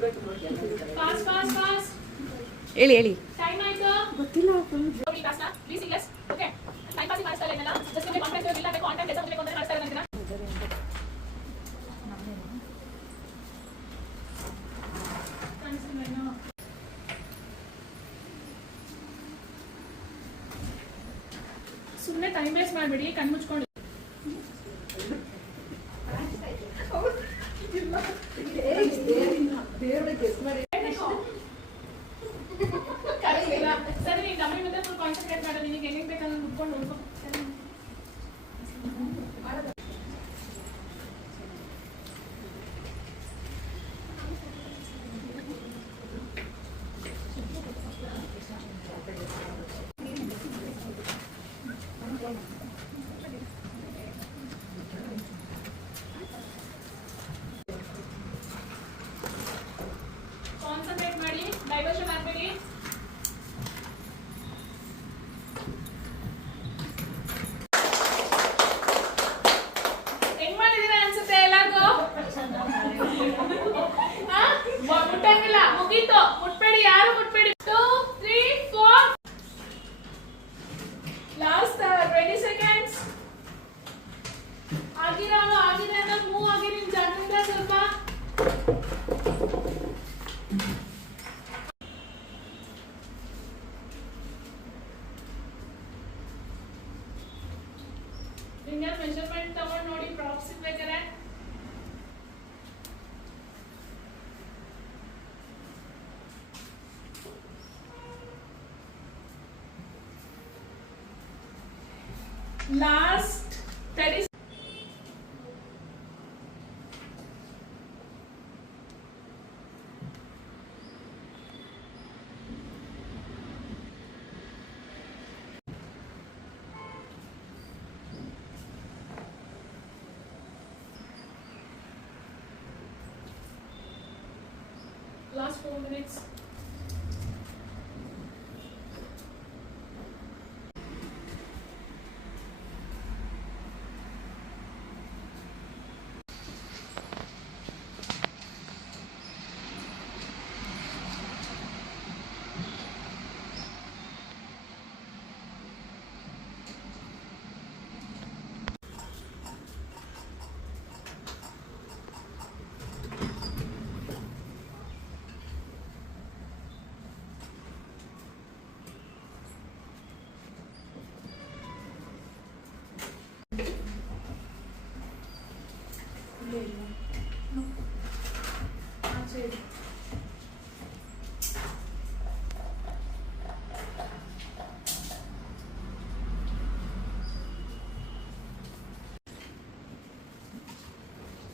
Fast fast fast ಹೇಳಿ ಹೇಳಿ. Time ಆಯ್ತು ಗೊತ್ತಿಲ್ಲ. ನೋಡಿ fast please English okay. Time pass ಮಾಡ್ತಾ ಇಲ್ಲ ಜಸ್ಟ್ ನಿಮಗೆ ಕಾಂಟ್ಯಾಕ್ಟ್ ಇಲ್ಲ ಬೇಕು ಕಾಂಟ್ಯಾಕ್ಟ್ ಎಕ್ಸಾಮ್ ಬೇಕು ಅಂತ ಮಾಡ್ತಾ ಇರೋದನ್ನ ಸುಮ್ಮನೆ ಟೈಮ್ ವೇಸ್ಟ್ ಮಾಡಬೇಡಿ ಕಣ್ಣು ಮುಚ್ಕೊಂಡು ಸರಿ ನೀವು ಡಮ್ಮಿ ಮತ್ತೆ ಫುಲ್ ಕಾನ್ಸಂಟ್ರೇಟ್ ಮಾಡಿ ನಿನಗೆ ಹೆಂಗೆ ಬೇಕಂದ್ರೆ ಮುಟ್ಕೊಂಡು ನೋಡ್ಕೊ ಕಾನ್ಸಂಟ್ರೇಟ್ ಮಾಡಿ ಡೈವರ್ಷನ್ ಆಗಬೇಡಿ. ಹೆಂಗ್ ಮಾಡಿದೀರ ಅನ್ಸುತ್ತೆ ಎಲ್ಲರಿಗೂ? ಮುಟ್ಟಂಗಿಲ್ಲ, ಮುಗೀತು. ಮುಟ್ಬೇಡಿ, ಯಾರು ಮುಟ್ಬೇಡಿ. 2 3 4 ಲಾಸ್ಟ್ 20 ಸೆಕೆಂಡ್ಸ್. ಆಗಿದೆ ಅಂದ್ರೆ ಮೂವ್ ಆಗಿ ನಿಮ್ ಜಾಗದಿಂದ ಸ್ವಲ್ಪ ಫಿಂಗರ್ ಮೆಜರ್ಮೆಂಟ್ ತಗೊಂಡು ನೋಡಿ ಪ್ರಾಪ್ಸ್ ಇರ್ಬೇಕಾರೆ. Last 30 last 4 minutes.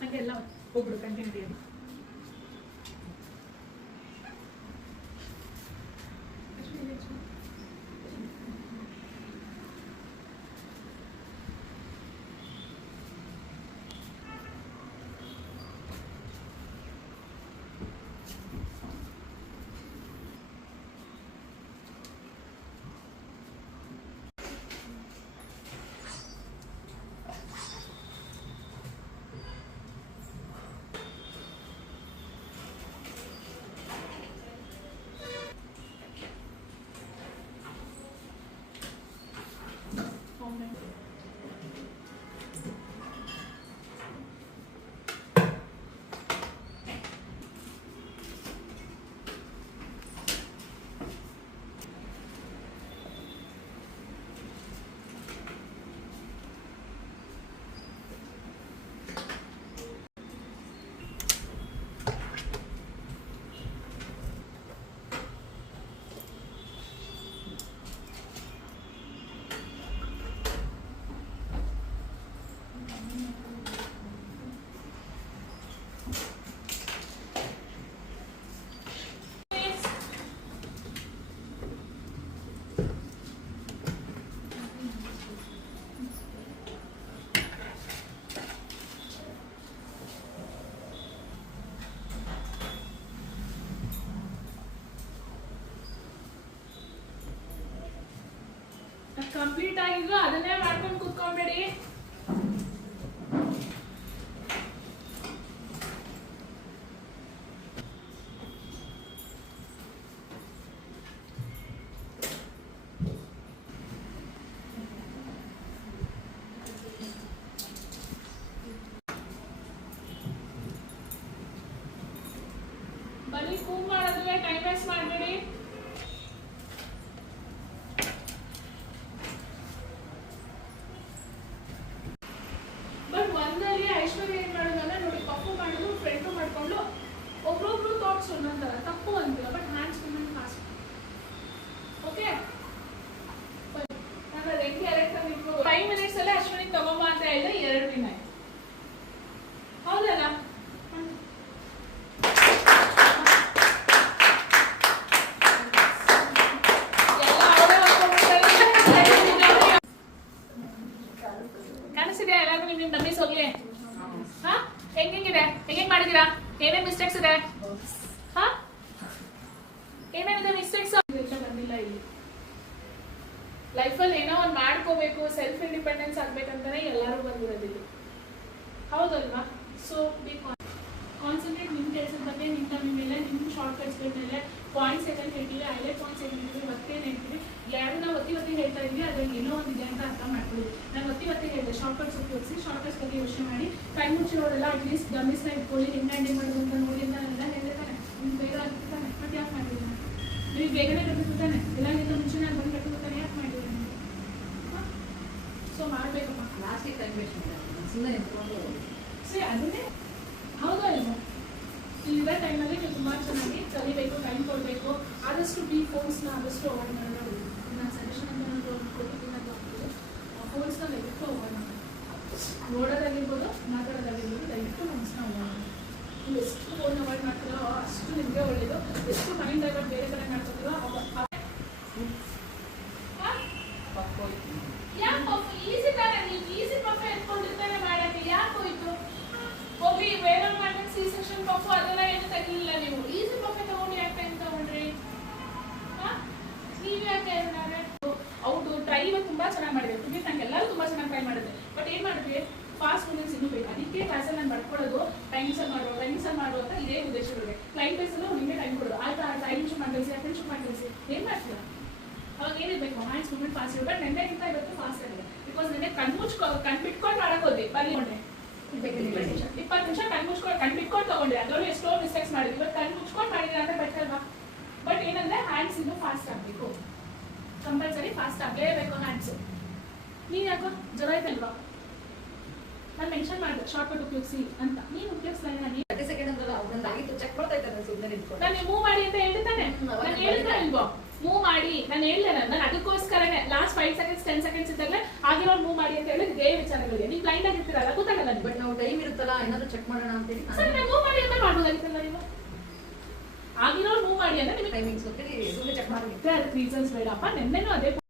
ಹಂಗೆಲ್ಲ ಒಬ್ರು ಕಂಟಿನ್ಯೂ ಕಂಪ್ಲೀಟ್ ಆಗಿದ್ರು ಅದನ್ನೇ ಮಾಡ್ಕೊಂಡು ಕೂತ್ಕೊಂಡ್ಬೇಡಿ. ಬರೀ ಕೂಗ್ ಮಾಡೋದ್ರೆ ಟೈಮ್ ವೇಸ್ಟ್ ಮಾಡಬೇಡಿ. ಬಟ್ ಒಂದಲ್ಲಿ ಐಶ್ವರ್ಯ ಏನ್ ಮಾಡೋದಲ್ಲ ನೋಡಿ, ಪಪ್ಪು ಮಾಡೋದು ಫ್ರೆಂಡು ಮಾಡ್ಕೊಂಡು ಒಬ್ರೊಬ್ರು ಥಾಟ್ಸ್ ಒಂದೊಂದರ ತಪ್ಪು ಅಂತಿಲ್ಲ, but hands movement fast. Okay, ನಾನು ಹೆಂಗೆ ಕರೆಕ್ಟ್ ಆಗಿ 5 ಮಿನಿಟ್ಸ್ ಅಲ್ಲೇ ಅಶ್ವಿನಿ ತಗೊಂಬ ಅಂತ ಹೇಳಿದ್ರೆ 2 ದಿನ ಆಯ್ತು, ಹೌದಲ್ಲ? ಕಾಣಿಸಿದೆ ಎಲ್ಲಾದ್ರೂ ನಿಮ್ ಡಮ್ಮೀಸ್ ಹೋಗ್ಲಿ? ಹಾ, ಹೆಂಗಿದೆ, ಹೆಂಗ್ ಮಾಡಿದೀರಾ, ಏನೇನ್ ಮಿಸ್ಟೇಕ್ಸ್ ಇದೆ? ಹಾ, ಏನೇನಿದೆ ಮಿಸ್ಟೇಕ್ಸ್? ಬಂದಿಲ್ಲ ಇಲ್ಲಿ ಲೈಫಲ್ಲಿ ಏನೋ ಒಂದು ಮಾಡ್ಕೋಬೇಕು, ಸೆಲ್ಫ್ ಇಂಡಿಪೆಂಡೆನ್ಸ್ ಆಗ್ಬೇಕಂತಾನೆ ಎಲ್ಲರೂ ಬಂದಿರೋದಿಲ್ಲ, ಹೌದಲ್ವಾ? ಸೊ ಬಿ ಕಾನ್ಸಂಟ್ರೇಟ್ ನಿಮ್ಮ ಕೆಲಸದ ಬಗ್ಗೆ, ನಿಮ್ಮ ಟೈಮ್ ಮೇಲೆ, ನಿಮ್ಮ ಶಾರ್ಟ್ ಕಟ್ಸ್ಗಳ ಮೇಲೆ. ಪಾಯಿಂಟ್ಸ್ ಏನೇನು ಹೇಳ್ತೀವಿ, ಹೈಲೈಟ್ ಪಾಯಿಂಟ್ಸ್ ಏನು ಹೇಳ್ತೀವಿ, ಒತ್ತೇನು ಹೇಳ್ತೀವಿ, ಯಾರು ನಾವು ಒತ್ತಿ ಹೇಳ್ತಾ ಇದ್ವಿ ಅದ್ರಲ್ಲಿ ಏನೋ ಒಂದಿದೆ ಅಂತ ಅರ್ಥ ಮಾಡ್ಕೊಳ್ಳಿ. ನಾನು ಒತ್ತಿ ಹೇಳಿದೆ, ಶಾರ್ಟ್ ಕಟ್ಸ್ ಉಪಯೋಗಿಸಿ, ಶಾರ್ಟ್ ಕಟ್ಸ್ ಬಗ್ಗೆ ಯೋಚನೆ ಮಾಡಿ, ಕೈ ಮುಚ್ಚಿರೋರೆಲ್ಲ ಅಟ್ಲೀಸ್ಟ್ ಗಮನಿಸ್ತಾ ಇಟ್ಕೊಳ್ಳಿ, ಹೆಂಗೆ ಹ್ಯಾಂಡಲ್ ಮಾಡೋದು ಅಂತ ನೋಡಿ ಅಂತ ನಾನೆಲ್ಲ ಹೇಳಿದೆ ತಾನೆ. ನಿಮ್ಗೆ ಬೇಗ ಆಗ್ತಾನೆ, ಮತ್ತೆ ಯಾಕೆ ಮಾಡಿದ್ದೀನಿ? ನೀವು ಬೇಗನೆ ಕಟ್ಟಿಬಿಡ್ತಾನೆ, ಎಲ್ಲರಿಗಿಂತ ಮುಂಚೆ ನಾನು ಬಂದು ಕಟ್ಟಿಬಿಡ್ತಾನೆ, ಯಾಕೆ ಮಾಡಿದ್ದೀನಿ? ಸೊ ಮಾಡಬೇಕಪ್ಪ. ಲಾಸ್ಟಿಗೆ ಟೈಮ್ ವೇಸ್ಟ್ ಸುಮ್ಮನೆ ನಿಂತ್ಕೊಂಡು ಸರಿ, ಅದನ್ನೇ ಹೌದಾ ಇಲ್ವಾ? ಇಲ್ಲಿರೋ ಟೈಮಲ್ಲಿ ನೀವು ತುಂಬ ಚೆನ್ನಾಗಿ ಕಲಿಬೇಕು, ಟೈಮ್ ಕೊಡಬೇಕು. ಆದಷ್ಟು ಬಿ ಫೋನ್ಸ್ನ ಆದಷ್ಟು ಅವಾಯ್ಡ್ ಮಾಡೋದು. ನಾನು ಸಜೆಷನ್ ಅಂತ ನಾನು ಕೊಟ್ಟಿದ್ದೀನಿ ಅಂತ ಫೋನ್ಸ್ನ ದಯವಿಟ್ಟು ಅವಾಯ್ಡ್ ಮಾಡಿ, ನೋಡೋದಾಗಿರ್ಬೋದು, ಮಾತಾಡೋದಾಗಿರ್ಬೋದು, ದಯವಿಟ್ಟು ಫೋನ್ಸ್ನ ಅವಾಯ್ಡ್ ಮಾಡಿ. ನೀವು ಎಷ್ಟು ಫೋನ್ ಅವಾಯ್ಡ್ ಮಾಡ್ತೀರೋ ಅಷ್ಟು ನಿಮಗೆ ಒಳ್ಳೆಯದು. ಎಷ್ಟು ಮೈಂಡ್ ಡೈವರ್ಟ್ ಬೇರೆ ಕಡೆ ಮಾಡ್ಕೊತೀರೋ ಯಾಕೆ ಪಪ್ಪು ಈಸಿ ತಾನೆ, ನೀವು ಈಸಿ ಪಪ್ಪ ಎತ್ಕೊಂಡಿರ್ತಾನೆ ಮಾಡೋಕ್ಕೆ ಯಾಕೆ ಹೋಯ್ತು? ಹೋಗಿ ಬೇರೆ ಮಾಡಿ ಸಿ ಸೆಕ್ಷನ್ ಪಪ್ಪು ಅದೆಲ್ಲ ಏನು ತೆಗಿಲಿಲ್ಲ, ನೀವು ಈಸಿ ಪಪ್ಪೆ ತಗೊಂಡು ಯಾಕೆ ಟೈಮ್ ತಗೊಂಡ್ರಿ? ನೀವು ಯಾಕೆ ಹೌದು ಟ್ರೈ ಇವತ್ತು ತುಂಬಾ ಚೆನ್ನಾಗಿ ಮಾಡಿದೆ, ಟುಬಿ ಫ್ರಾಂಕ್ ಎಲ್ಲರೂ ತುಂಬಾ ಚೆನ್ನಾಗಿ ಟ್ರೈ ಮಾಡಿದೆ. ಬಟ್ ಏನ್ ಮಾಡಿದ್ವಿ, ಫಾಸ್ಟ್ ಮೂಮೆಂಟ್ಸ್ ಇನ್ನೂ ಬೇಕು. ಅದಕ್ಕೆ ಕ್ಲಾಸಲ್ಲಿ ನಾನು ಬರ್ಕೊಳ್ಳೋದು ಟೈಮ್ಸಲ್ಲಿ ಮಾಡುವ ಅಂತ ಇದೇ ಉದ್ದೇಶಗಳಿಗೆ. ಕ್ಲೈಂಟ್ ಬೇಸಲ್ಲೂ ನಿಮಗೆ ಟೈಮ್ ಕೊಡೋದು. ಆಯ್ತಾ 5 ನಿಮಿಷ ಮಾಡ್ಕಳಿಸಿ, 10 ನಿಮಿಷ ಮಾಡ್ಕಳಿಸಿ, ಏನು ಮಾಡ್ತೀರಾ? ಅವಾಗ ಏನಿರಬೇಕು, ಹ್ಯಾಂಡ್ಸ್ ಮೂವ್ಮೆಂಟ್ ಫಾಸ್ಟ್ ಇರಬೇಕು. ಬಟ್ ನೆನ್ನೆಗಿಂತ ಇವತ್ತು ಫಾಸ್ಟ್ ಆಗಿದೆ, ಬಿಕಾಸ್ ನೆನ್ನೆ ಕಣ್ಬಿಟ್ಕೊಂಡು ಮಾಡಕ್ ಹೋದ್ವಿ. ಬರ್ಲಿಕೊಂಡೆ 20 ನಿಮಿಷ ಕಣ್ಬಿಟ್ಕೊಂಡು ತಗೊಂಡೆ, ಅದರಲ್ಲೂ ಎಷ್ಟೋ ಮಿಸ್ಟೇಕ್ಸ್ ಮಾಡಿದ್ವಿ. ಇವತ್ತು ಕಣ್ ಮುಚ್ಕೊಂಡು ಮಾಡಿದ್ರೆ ಅಂದ್ರೆ ಬೆಟರ್ ಅಲ್ವಾ? ಬಟ್ ಏನಂದ್ರೆ ಹ್ಯಾಂಡ್ಸ್ ಇನ್ನೂ ಫಾಸ್ಟ್ ಆಗಬೇಕು, ಕಂಪಲ್ಸರಿ ಫಾಸ್ಟ್ ಆಗಲೇಬೇಕು ಹ್ಯಾಂಡ್ಸ್. ನೀನು ಯಾಕೋ ಜ್ವರ ಆಯ್ತಲ್ವಾ? ನಾನು ಮೆನ್ಷನ್ ಮಾಡಿದೆ ಶಾರ್ಟ್ ಕಟ್ ಉಪಯೋಗಿಸಿ ಅಂತ, ನೀನು ಉಪಯೋಗಿಸ್ತಾ ಇಲ್ಲ. 30 ಸೆಕೆಂಡ್ ಅಂದ್ರೆ ಅವ್ರದ್ದಾಗಿತ್ತು ಚೆಕ್ ಮಾಡ್ತಾ ಇದ್ದಾರೆ ಸುಮ್ಮನೆ ನಿಂತ್ಕೊಂಡು. ನಾನು ಮೂವ್ ಮಾಡಿ ಅಂತ ಹೇಳ್ತಾನೆ, ನಾನು ಹೇಳಿದ್ರೆ ಇಲ್ವೋ ಮೂವ್ ಮಾಡಿ, ನಾನು ಹೇಳಿದೆ. ನಾನು ಅದಕ್ಕೋಸ್ಕರನೇ ಲಾಸ್ಟ್ 5 ಸೆಕೆಂಡ್ಸ್ 10 ಸೆಕೆಂಡ್ಸ್ ಇದ್ದಾಗಲೇ ಆಗಿರೋ ಮೂವ್ ಮಾಡಿ ಅಂತ ಹೇಳಿದ್ರೆ ಇದೇ ವಿಚಾರಗಳಿಗೆ. ನೀವು ಕ್ಲೈಂಟ್ ಆಗಿರ್ತೀರಲ್ಲ, ಗೊತ್ತಾಗಲ್ಲ. ಬಟ್ ನಾವು ಟೈಮ್ ಇರುತ್ತಲ್ಲ, ಏನಾದ್ರು ಚೆಕ್ ಮಾಡೋಣ ಅಂತೇಳಿ ಸರ್ ನಾನು ಮೂವ್ ಮಾಡಿ ಅಂತ ಮಾಡ್ಬೋದಾಗಿತ್ತಲ್ಲ ನೀವು. ಆಗಿರೋ ಮೂವ್ ಮಾಡಿ ಅಂದ್ರೆ ನಿಮಗೆ ಟೈಮಿಂಗ್ಸ್ ಗೊತ್ತಿರಿ ಸುಮ್ಮನೆ ಚೆಕ್ ಮಾಡಿ. ಅದಕ್ಕೆ ರೀಸನ್ಸ್ ಬೇಡಪ್ಪ. ನೆನ್ನೆನೂ ಅದೇ